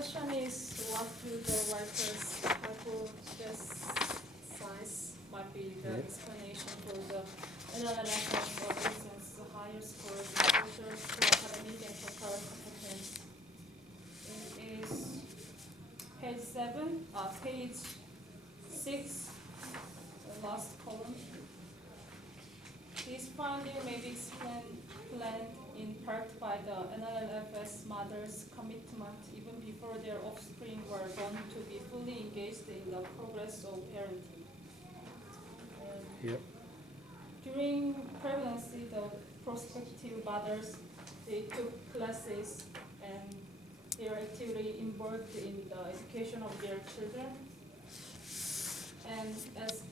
question is, what do the writer's hypothesize might be the explanation for the NLFS of reasons the higher scores in social to academic and cultural competence? It is page 6, the last column. This finding may be explained in part by the NLFS mothers' commitment even before their offspring were born to be fully engaged in the progress of parenting. Yep. During pregnancy, the prospective mothers, they took classes and they are actively involved in the education of their children. And as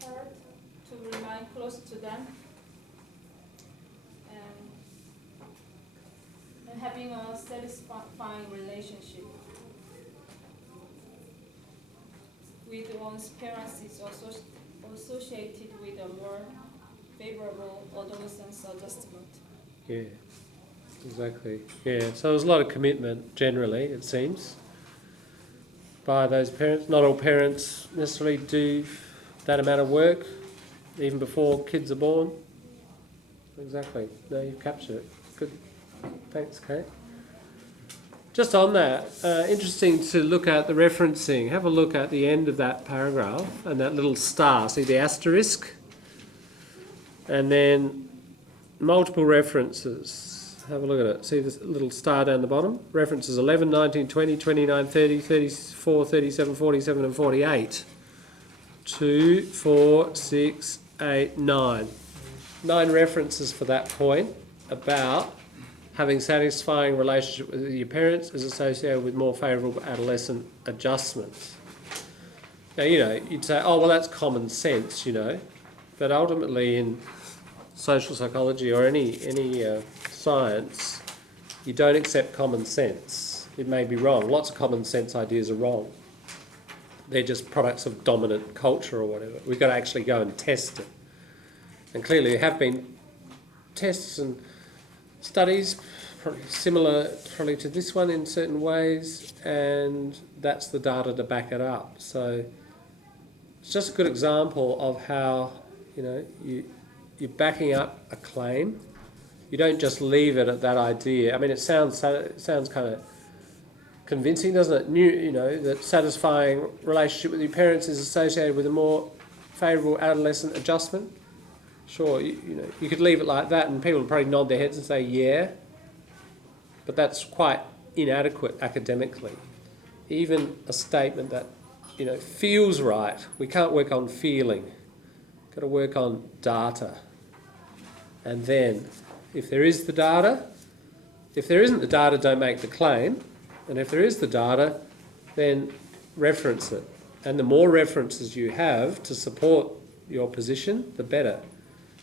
part to remain close to them and having a satisfying relationship with one's parents is also associated with a more favorable adolescence adjustment. Yeah, exactly. Yeah, so there's a lot of commitment generally, it seems, by those parents. Not all parents necessarily do that amount of work even before kids are born. Exactly. No, you've captured it. Good. Thanks, Kate. Just on that, interesting to look at the referencing. Have a look at the end of that paragraph and that little star. See the asterisk? And then multiple references. Have a look at it. See this little star down the bottom? References 11, 19, 20, 29, 30, 34, 37, 47 and 48. 2, 4, 6, 8, 9. 9 references for that point about having satisfying relationship with your parents is associated with more favourable adolescent adjustments. Now, you'd say, oh, well, that's common sense, but ultimately in social psychology or any science, you don't accept common sense. It may be wrong. Lots of common sense ideas are wrong. They're just products of dominant culture or whatever. We've got to actually go and test it. And clearly there have been tests and studies probably similar to this one in certain ways, and that's the data to back it up. So it's just a good example of how you're backing up a claim. You don't just leave it at that idea. I mean, it sounds kind of convincing, doesn't it? That satisfying relationship with your parents is associated with a more favourable adolescent adjustment. Sure, you could leave it like that and people would probably nod their heads and say, yeah, but that's quite inadequate academically. Even a statement that, feels right, we can't work on feeling. We've got to work on data. And then, if there is the data, if there isn't the data, don't make the claim. And if there is the data, then reference it. And the more references you have to support your position, the better.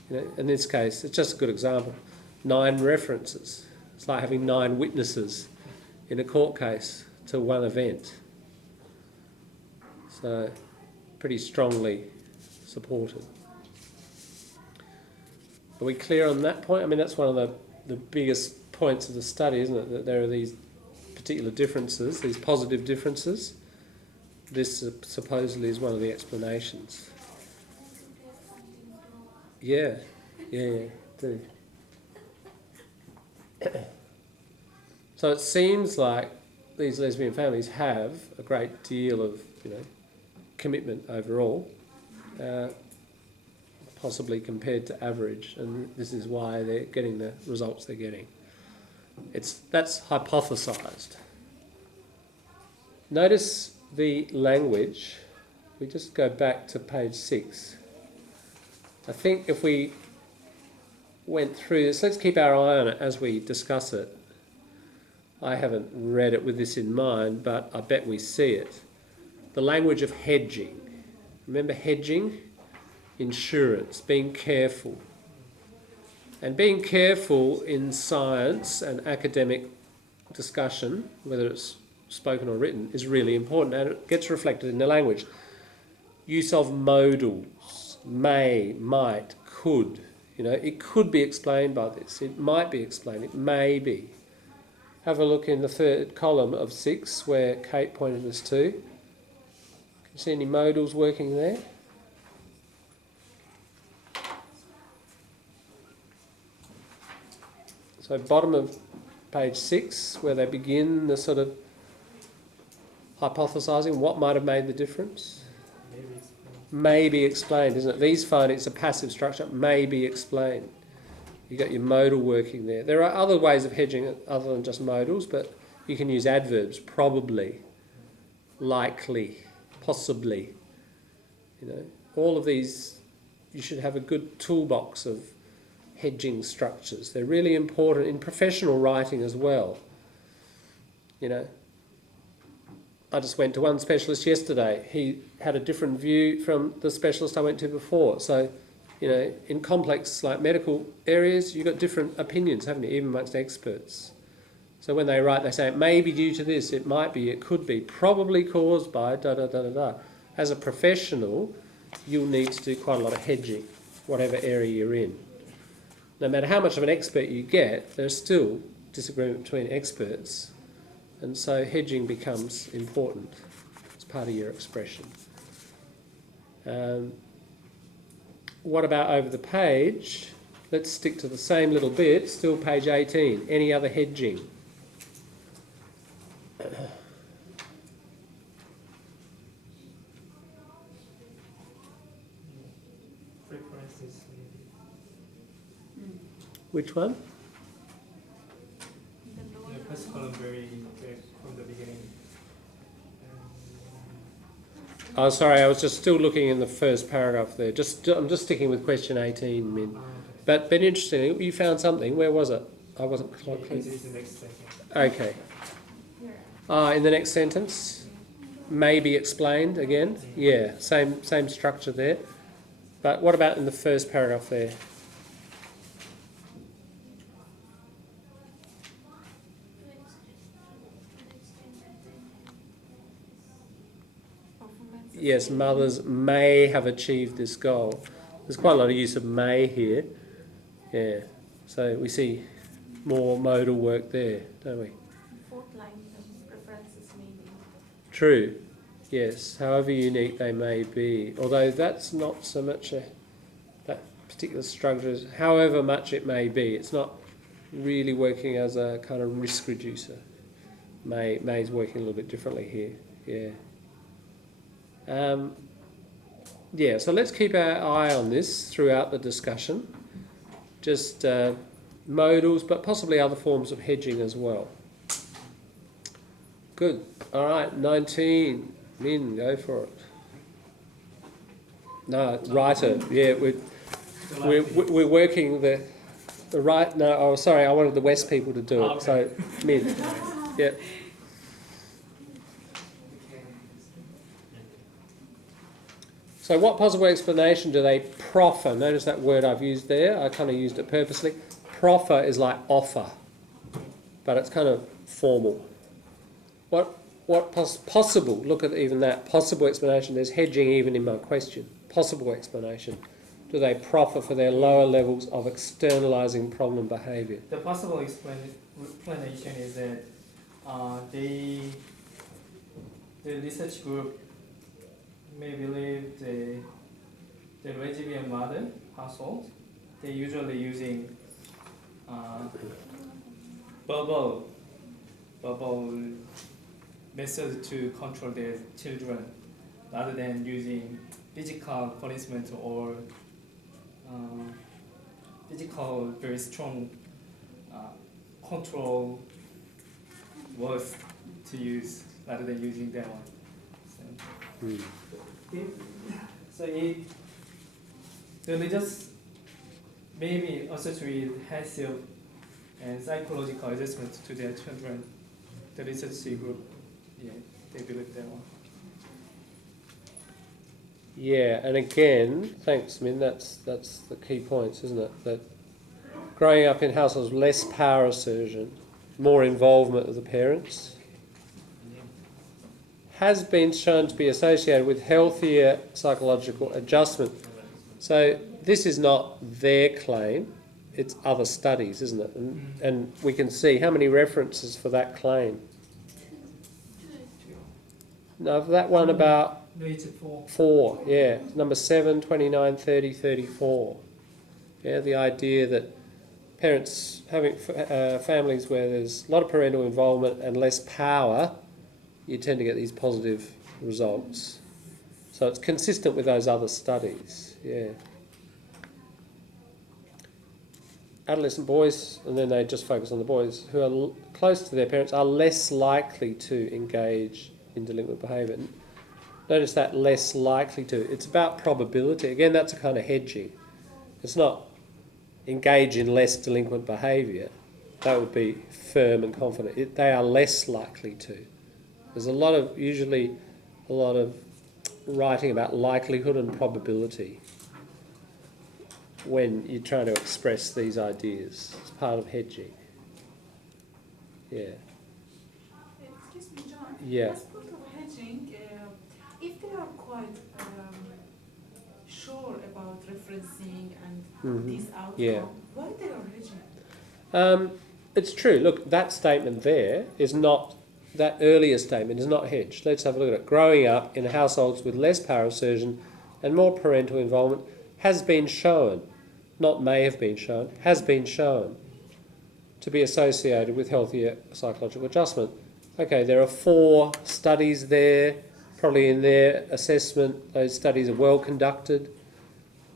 In this case, it's just a good example. 9 references. It's like having 9 witnesses in a court case to one event. So, pretty strongly supported. Are we clear on that point? I mean, that's one of the biggest points of the study, isn't it? That there are these particular differences, these positive differences. This supposedly is one of the explanations. Yeah, do. So it seems like these lesbian families have a great deal of, commitment overall, possibly compared to average, and this is why they're getting the results they're getting. That's hypothesised. Notice the language. We just go back to page 6. I think if we went through this, let's keep our eye on it as we discuss it. I haven't read it with this in mind, but I bet we see it. The language of hedging. Remember hedging? Insurance, being careful. And being careful in science and academic discussion, whether it's spoken or written, is really important, and it gets reflected in the language. Use of modals, may, might, could. It could be explained by this. It might be explained. It may be. have a look in the third column of 6 where Kate pointed us to. Can you see any modals working there? So bottom of page 6, where they begin the sort of hypothesising what might have made the difference. May be explained, isn't it? These find it's a passive structure, may be explained. You've got your modal working there. There are other ways of hedging other than just modals, but you can use adverbs, probably, likely, possibly. You know, all of these, you should have a good toolbox of hedging structures. They're really important in professional writing as well. You know, I just went to one specialist yesterday. He had a different view from the specialist I went to before. So, you know, in complex like medical areas, you've got different opinions, haven't you, even amongst experts. So when they write, they say, it may be due to this, it might be, it could be, probably caused by da-da-da-da-da. As a professional, you'll need to do quite a lot of hedging, whatever area you're in. No matter how much of an expert you get, there's still disagreement between experts, and so hedging becomes important as part of your expression. What about over the page? Let's stick to the same little bit, still page 18. Any other hedging? Preferences, maybe. Which one? The first column very from the beginning. Oh, sorry, I was just still looking in the first paragraph there. I'm just sticking with question 18, Min. Okay. But interestingly, you found something. Where was it? I wasn't quite clear. It's the next second. Okay. In the next sentence, may be explained again. Yeah, same structure there. But what about in the first paragraph there? Yes, mothers may have achieved this goal. There's quite a lot of use of may here. Yeah, so we see more modal work there, don't we? Fourth line, preferences may be. True, yes, however unique they may be. Although that's not so much that particular structure as however much it may be. It's not really working as a kind of risk reducer. May's working a little bit differently here, yeah. Yeah, so let's keep our eye on this throughout the discussion. Just modals, but possibly other forms of hedging as well. Good. All right, 19. Min, go for it. No, writer. Yeah, we're working the right. No, oh, sorry, I wanted the West people to do it. Okay. So, Min. Yeah. So what possible explanation do they proffer? Notice that word I've used there. I kind of used it purposely. Proffer is like offer, but it's kind of formal. What possible, look at even that, possible explanation. There's hedging even in my question. Possible explanation. Do they proffer for their lower levels of externalising problem behaviour? The possible explanation is that the research group may believe the lesbian mother household, they're usually using verbal method to control their children rather than using physical punishment or physical very strong control words to use rather than using that one. So it the religious maybe associated with healthy and psychological adjustment to their children. The research group, yeah, they believe that one. Yeah, and again, thanks, Min, that's the key points, isn't it? That growing up in households with less power assertion, more involvement of the parents, has been shown to be associated with healthier psychological adjustment. So this is not their claim, it's other studies, isn't it? And we can see how many references for that claim. No, that one about No, it's 4. 4, yeah. Number 7, 29, 30, 34. Yeah, the idea that parents having families where there's a lot of parental involvement and less power, you tend to get these positive results. So it's consistent with those other studies, yeah. Adolescent boys, and then they just focus on the boys, who are close to their parents are less likely to engage in delinquent behaviour. Notice that less likely to. It's about probability. Again, that's a kind of hedging. It's not engage in less delinquent behaviour. That would be firm and confident. They are less likely to. There's usually a lot of writing about likelihood and probability when you're trying to express these ideas. It's part of hedging. Yeah. Excuse me, John. Yeah. As part of hedging, if they are quite sure about referencing and this outcome, Yeah. why they are hedging? It's true. Look, that statement there is not, that earlier statement is not hedged. Let's have a look at it. Growing up in households with less power assertion and more parental involvement has been shown, not may have been shown, has been shown to be associated with healthier psychological adjustment. Okay, there are 4 studies there, probably in their assessment. Those studies are well conducted.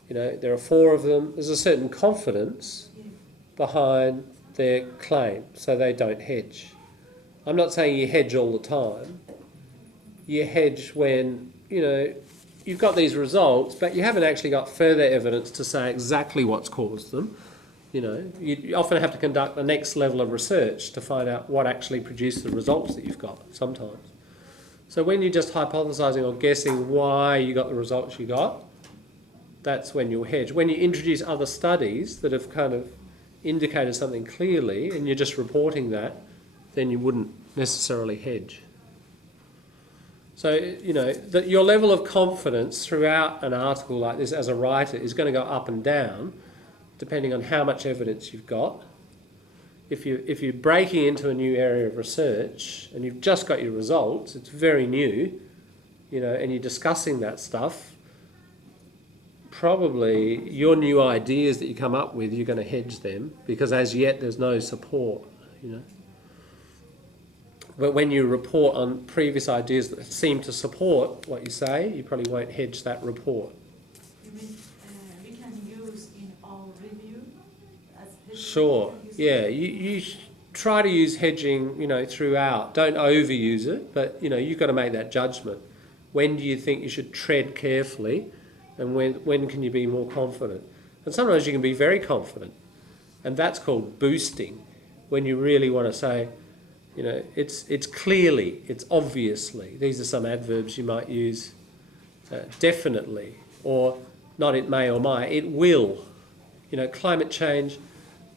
You know, there are 4 of them. There's a certain confidence behind their claim, so they don't hedge. I'm not saying you hedge all the time. You hedge when, you know, you've got these results, but you haven't actually got further evidence to say exactly what's caused them. You know, you often have to conduct the next level of research to find out what actually produced the results that you've got sometimes. So when you're just hypothesising or guessing why you got the results you got, that's when you'll hedge. When you introduce other studies that have kind of indicated something clearly and you're just reporting that, then you wouldn't necessarily hedge. So, you know, your level of confidence throughout an article like this as a writer is going to go up and down depending on how much evidence you've got. If you're breaking into a new area of research and you've just got your results, it's very new, you know, and you're discussing that stuff, probably your new ideas that you come up with, you're going to hedge them because as yet there's no support, you know. But when you report on previous ideas that seem to support what you say, you probably won't hedge that report. You mean we can use in our review as hedging? Sure. Yeah. You try to use hedging, you know, throughout. Don't overuse it, but you know you've got to make that judgment. When do you think you should tread carefully, and when can you be more confident? And sometimes you can be very confident, and that's called boosting. When you really want to say, you know, it's clearly, it's obviously. These are some adverbs you might use. Definitely, or not it may or might, it will. You know, climate change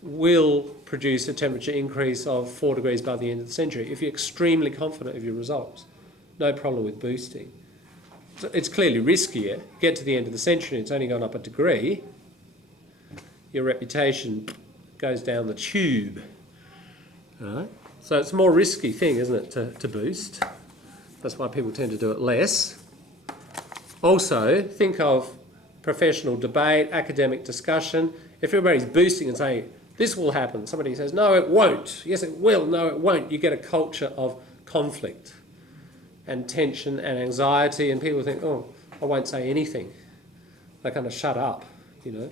will produce a temperature increase of 4 degrees by the end of the century. If you're extremely confident of your results, no problem with boosting. So it's clearly riskier. Get to the end of the century, it's only gone up a degree. Your reputation goes down the tube. All right? So it's a more risky thing, isn't it, to boost? That's why people tend to do it less. Also, think of professional debate, academic discussion. If everybody's boosting and saying, this will happen, somebody says, no, it won't. Yes, it will. No, it won't. You get a culture of conflict and tension and anxiety, and people think, oh, I won't say anything. They kind of shut up, you know.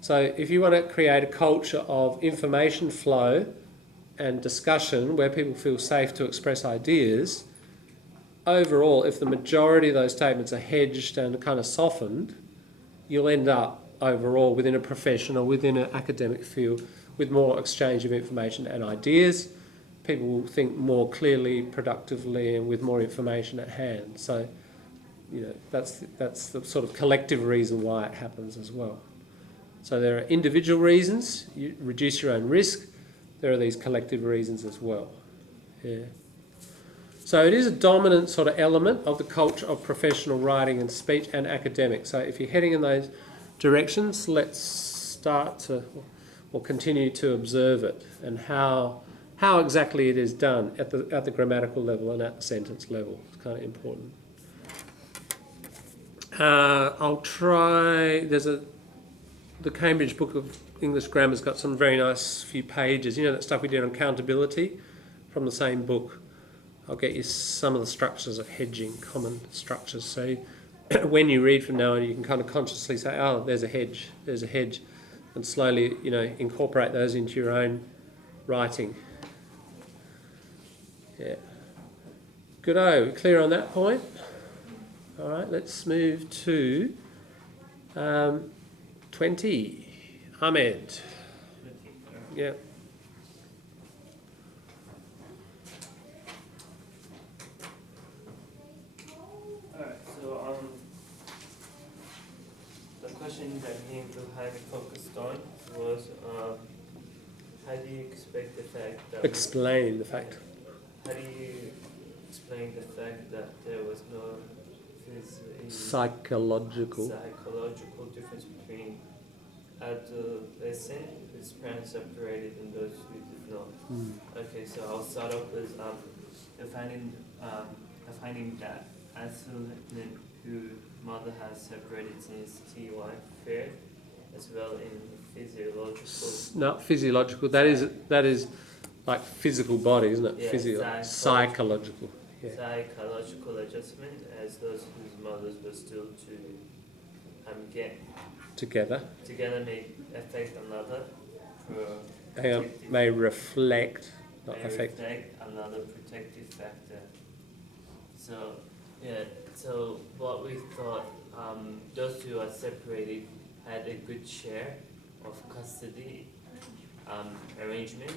So if you want to create a culture of information flow and discussion where people feel safe to express ideas, overall, if the majority of those statements are hedged and kind of softened, you'll end up overall within a profession or within an academic field with more exchange of information and ideas. People will think more clearly, productively, and with more information at hand. So, you know, that's the sort of collective reason why it happens as well. So there are individual reasons, you reduce your own risk. There are these collective reasons as well. Yeah. So it is a dominant sort of element of the culture of professional writing and speech and academic. So if you're heading in those directions, let's start to... or continue to observe it, and how exactly it is done at the grammatical level and at the sentence level. It's kind of important. I'll try. The Cambridge Book of English Grammar's got some very nice few pages. You know that stuff we did on countability from the same book. I'll get you some of the structures of hedging, common structures. So when you read from now on, you can kind of consciously say, "Oh, there's a hedge. There's a hedge," and slowly, incorporate those into your own writing. Yeah. Good-o. Clear on that point? All right, let's move to 20. Ahmed. Yeah. Alright, so the question that he highly focused on was how do you expect the fact that Explain the fact. how do you explain the fact that there was no Psychological difference between adolescent whose parents separated and those who did not? Okay, so I'll start off with defining that adolescent whose mother has separated since T1 fair as well in physiological. Not physiological. That is like physical body, isn't it? Yeah, Psychological. Yeah. Psychological adjustment as those whose mothers were still to get Together. Together may affect another. May reflect, not affect. Another protective factor. So so what we thought, those who are separated had a good share of custody arrangement.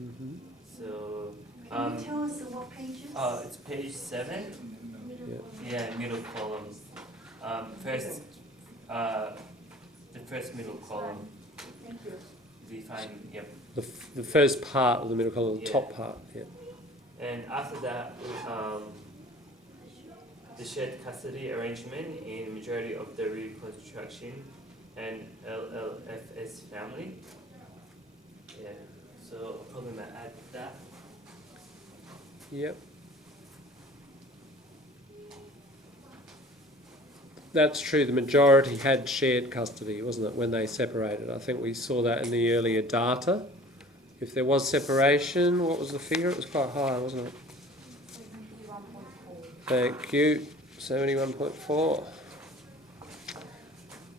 Mm-hmm. So Can you tell us what pages? it's page 7. Yeah. Yeah, middle column. The first middle column. Thank you. Defining, yep. The first part of the middle column, the Yeah. top part. Yeah. And after that, the shared custody arrangement in majority of the reconstruction and LLFS family. Yeah, so I'll probably might add that. Yep. That's true. The majority had shared custody, wasn't it, when they separated? I think we saw that in the earlier data. If there was separation, what was the figure? It was quite high, wasn't it? 71.4. Thank you. 71.4.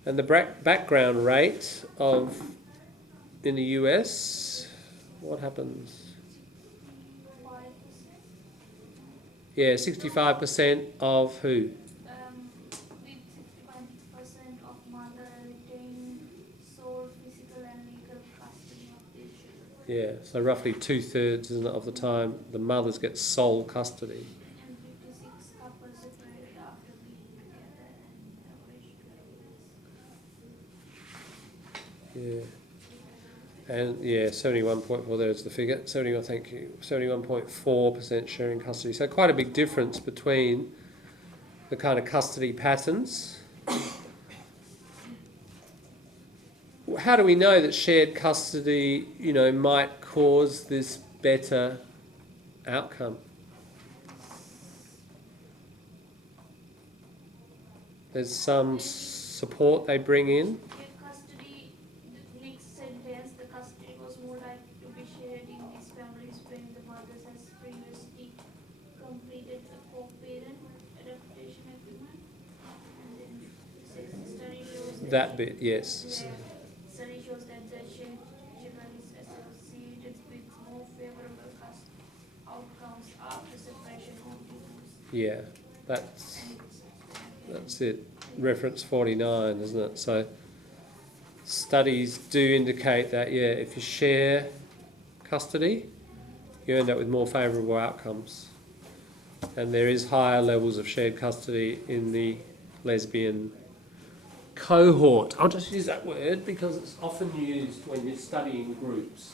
And the background rate in the US, what happens? 5%. Yeah, 65% of who? With 65% of mother retain sole physical and legal custody of their children. Yeah, so roughly 2/3, isn't it, of the time the mothers get sole custody. And 56 couples separated after being together and average 12 years. Yeah. And yeah, 71.4, there's the figure. 71, thank you. 71.4% sharing custody. So quite a big difference between the kind of custody patterns. How do we know that shared custody, might cause this better outcome? There's some support they bring in. Shared custody, the next sentence, the custody was more likely to be shared in these families when the mothers has previously completed a co-parent adaptation agreement. And then it says the study shows That bit, yes. the study shows that the shared children is associated with more favorable outcomes after separation or divorce. Yeah, that's And it. Reference 49, isn't it? So studies do indicate that, if you share custody, you end up with more favourable outcomes. And there is higher levels of shared custody in the lesbian cohort. I'll just use that word because it's often used when you're studying groups.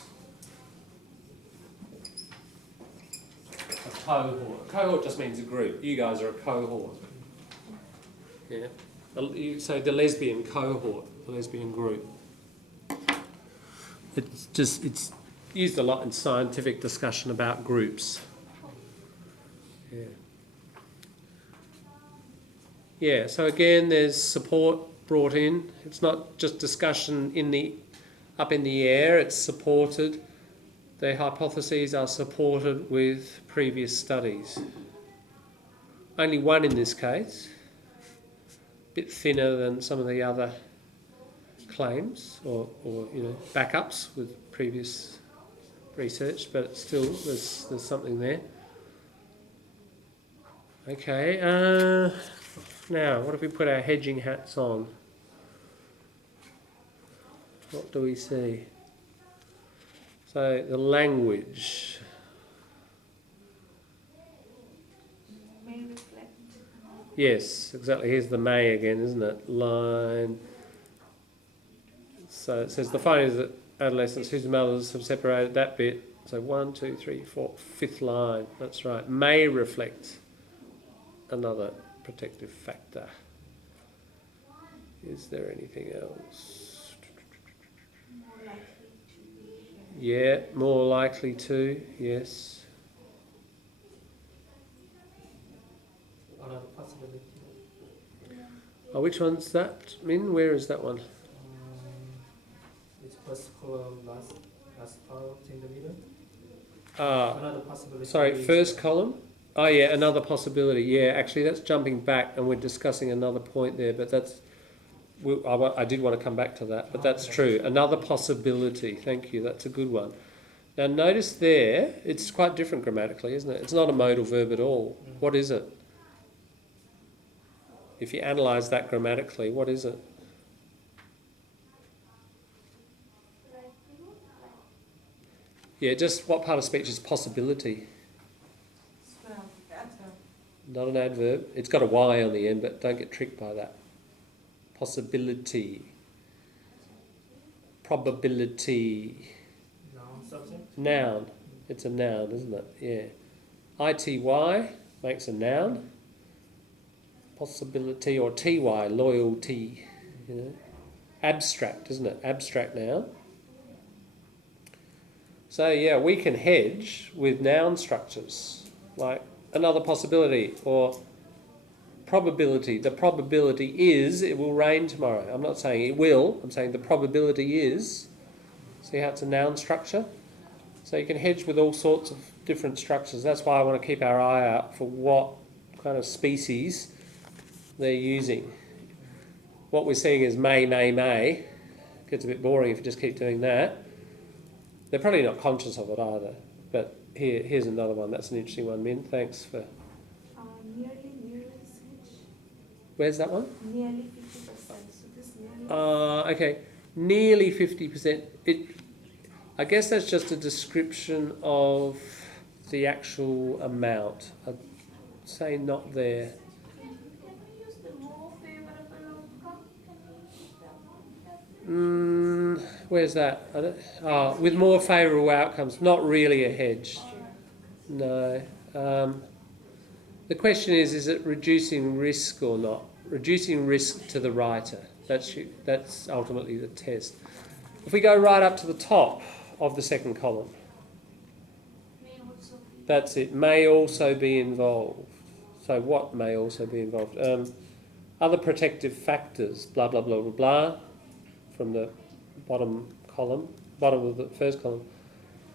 A cohort. A cohort just means a group. You guys are a cohort. Yeah. So the lesbian cohort, the lesbian group. it's used a lot in scientific discussion about groups. Yeah. Yeah, so again, there's support brought in. It's not just discussion up in the air, it's supported. The hypotheses are supported with previous studies. Only one in this case, a bit thinner than some of the other claims or backups with previous research, but still there's something there. Okay, now what if we put our hedging hats on? What do we see? So the language. May reflect. Yes, exactly. Here's the may again, isn't it? Line. So it says the findings that adolescents whose mothers have separated that bit. So 1, 2, 3, 4, fifth line. That's right. May reflect another protective factor. Is there anything else? More likely to. Yeah, more likely to. Yes. Another possibility. Oh, which one's that, Min? Where is that one? It's first column, last part in the middle. Another possibility. Sorry, is, first column. Oh yeah, another possibility. Yeah, actually that's jumping back and we're discussing another point there, but that's... I did want to come back to that, but that's true. Another possibility. Thank you. That's a good one. Now notice there, it's quite different grammatically, isn't it? It's not a modal verb at all. What is it? If you analyse that grammatically, what is it? Yeah, just what part of speech is possibility? Well, that's Not an adverb. It's got a Y on the end, but don't get tricked by that. Possibility. Probability. noun subject. Noun. It's a noun, isn't it? Yeah. ITY makes a noun. Possibility, or TY, loyalty. You know. Abstract, isn't it? Abstract noun. So yeah, we can hedge with noun structures, like another possibility or probability. The probability is it will rain tomorrow. I'm not saying it will, I'm saying the probability is. See how it's a noun structure? So you can hedge with all sorts of different structures. That's why I want to keep our eye out for what kind of species they're using. What we're seeing is may. Gets a bit boring if you just keep doing that. They're probably not conscious of it either. But here's another one. That's an interesting one, Min. Thanks for... Nearly switch. Where's that one? Nearly 50%. So this nearly. Okay. Nearly 50%. I guess that's just a description of the actual amount. I'd say not there. Can we use the more favorable outcome? Can we use that? Where's that? With more favourable outcomes. Not really a hedge. No. The question is it reducing risk or not? Reducing risk to the writer. That's ultimately the test. If we go right up to the top of the second column, May also be. that's it. May also be involved. So what may also be involved? Other protective factors, blah, blah, blah, blah, blah, from the bottom of the first column,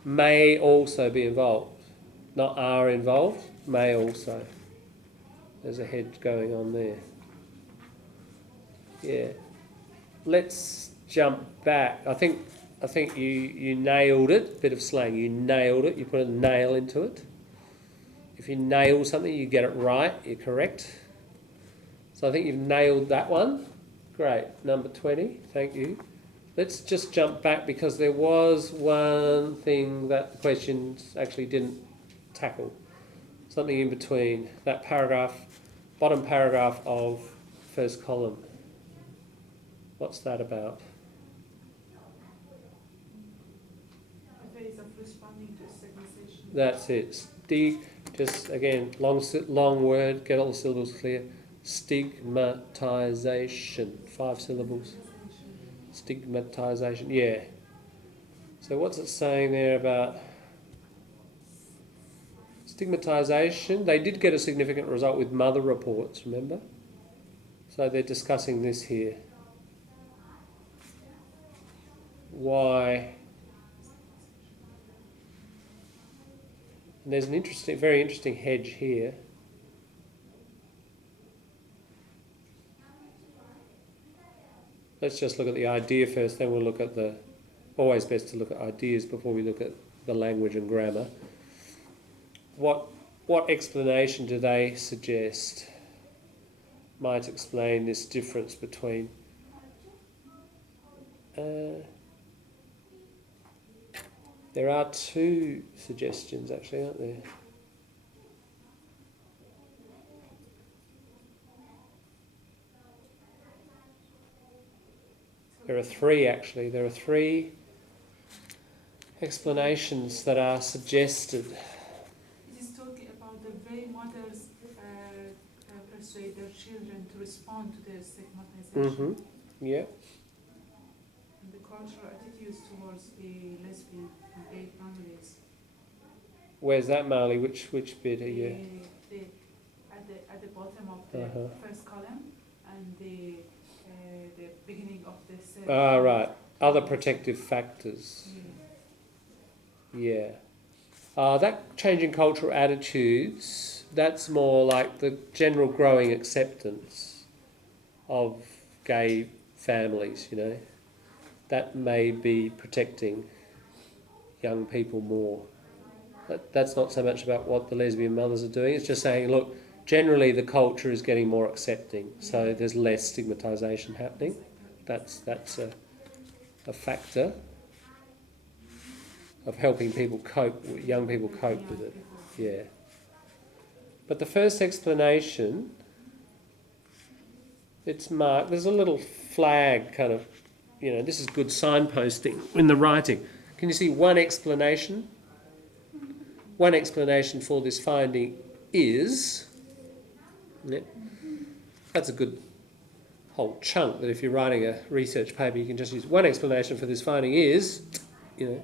may also be involved. Not are involved, may also. There's a hedge going on there. Yeah. Let's jump back. I think you nailed it. Bit of slang. You nailed it. You put a nail into it. If you nail something, you get it right. You're correct. So I think you've nailed that one. Great. Number 20. Thank you. Let's just jump back because there was one thing that the questions actually didn't tackle. Something in between that paragraph, bottom paragraph of first column. What's that about? the phase of responding to stigmatization. That's it. Just again, long word, get all the syllables clear. Stigmatization. 5 syllables. Stigmatization. Yeah. So what's it saying there about stigmatisation? They did get a significant result with mother reports, remember? So they're discussing this here. Why? And there's an very interesting hedge here. Let's just look at the idea first, then we'll look at the... Always best to look at ideas before we look at the language and grammar. What explanation do they suggest might explain this difference between... there are two suggestions actually, aren't there? There are three actually. There are three explanations that are suggested. It is talking about the way mothers persuade their children to respond to their stigmatization. Yeah. And the cultural attitudes towards the lesbian and gay families. Where's that, Marley? Which bit are you? At the bottom of the first column and the beginning of the second. Ah, right. Other protective factors. Yeah. Yeah. That changing cultural attitudes, that's more like the general growing acceptance of gay families, you know. That may be protecting young people more. That's not so much about what the lesbian mothers are doing, it's just saying, look, generally the culture is getting more accepting, so there's less stigmatisation happening. That's a factor of helping people cope, young people cope with it. Yeah. But the first explanation, it's marked, there's a little flag kind of, you know, this is good signposting in the writing. Can you see one explanation? One explanation for this finding is, yeah, that's a good whole chunk that if you're writing a research paper you can just use. One explanation for this finding is, you know,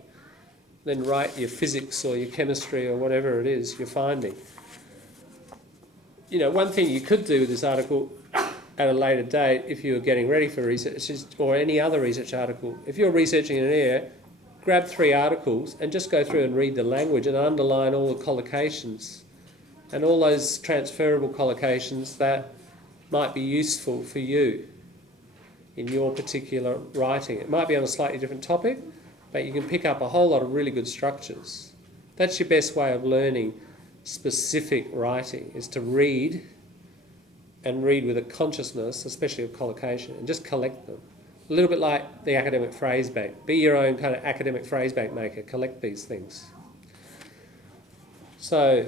then write your physics or your chemistry or whatever it is you're finding. You know, one thing you could do with this article at a later date if you were getting ready for research or any other research article, if you're researching in an area, grab 3 articles and just go through and read the language and underline all the collocations and all those transferable collocations that might be useful for you in your particular writing. It might be on a slightly different topic, but you can pick up a whole lot of really good structures. That's your best way of learning specific writing, is to read and read with a consciousness, especially of collocation, and just collect them. A little bit like the academic phrase bank. Be your own kind of academic phrase bank maker. Collect these things. So,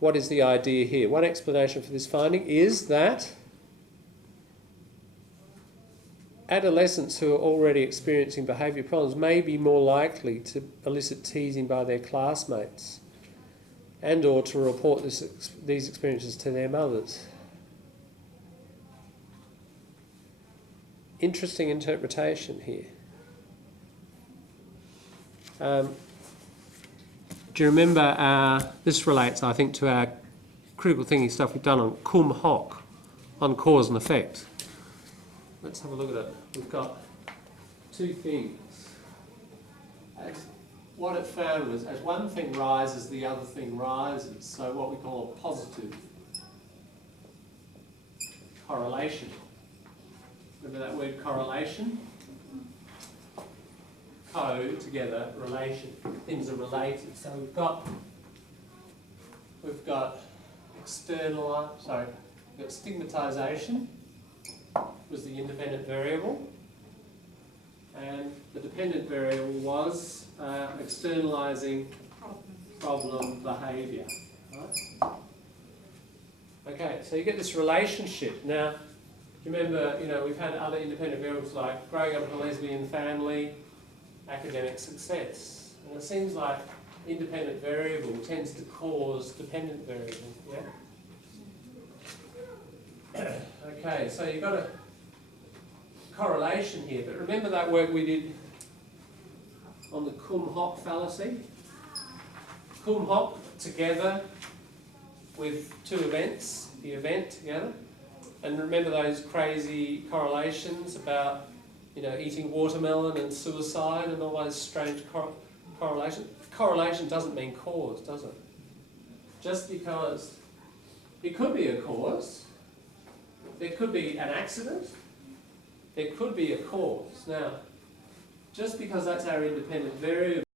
what is the idea here? One explanation for this finding is that adolescents who are already experiencing behaviour problems may be more likely to elicit teasing by their classmates and or to report these experiences to their mothers. Interesting interpretation here. Do you remember, this relates, I think, to our critical thinking stuff we've done on cum hoc, on cause and effect. Let's have a look at it. We've got 2 things. What it found was, as one thing rises, the other thing rises. So what we call a positive correlation. Remember that word correlation? Co together, relation. Things are related. So we've got stigmatisation was the independent variable, and the dependent variable was externalising problem behaviour. Right? Okay, so you get this relationship. Now, do you remember, you know, we've had other independent variables like growing up in a lesbian family, academic success. And it seems like independent variable tends to cause dependent variable, yeah? Okay, so you've got a correlation here, but remember that work we did on the cum hoc fallacy. Cum hoc together with two events, the event together. And remember those crazy correlations about, eating watermelon and suicide and all those strange correlations? Correlation doesn't mean cause, does it? Just because it could be a cause, there could be an accident, there could be a cause. Now, just because that's our independent variable